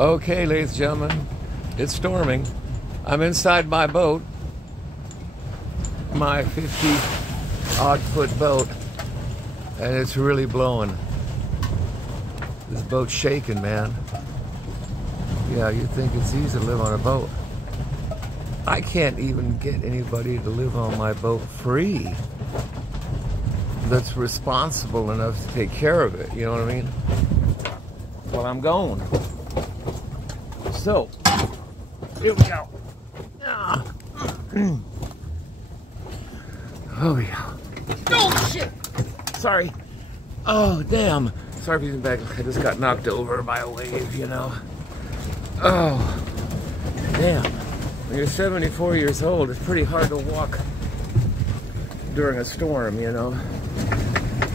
Okay, ladies and gentlemen, it's storming. I'm inside my boat, my 50-odd foot boat, and it's really blowing. This boat's shaking, man. Yeah, you'd think it's easy to live on a boat. I can't even get anybody to live on my boat free that's responsible enough to take care of it, you know what I mean? Well, I'm going. So, here we go. Oh, yeah. Oh, shit! Sorry. Oh, damn. Sorry for using back. I just got knocked over by a wave, you know. Oh, damn. When you're 74 years old, it's pretty hard to walk during a storm, you know.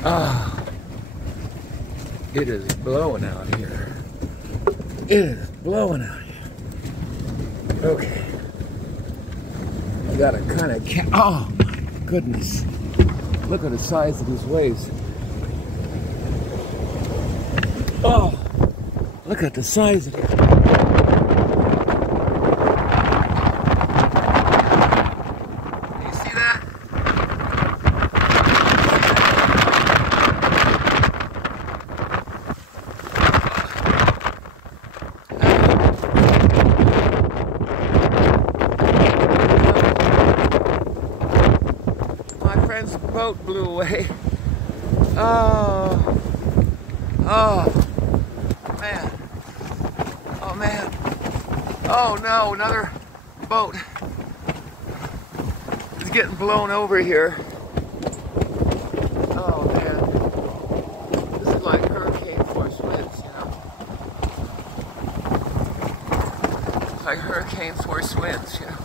Oh, it is blowing out here. It is blowing out here. Okay. I gotta kind of oh, my goodness. Look at the size of these waves. Oh, look at the size of it. You see that? My friend's boat blew away. Oh. Oh. Man. Oh man. Oh no, another boat is getting blown over here. Oh man. This is like hurricane force winds, you know. It's like hurricane force winds, you know.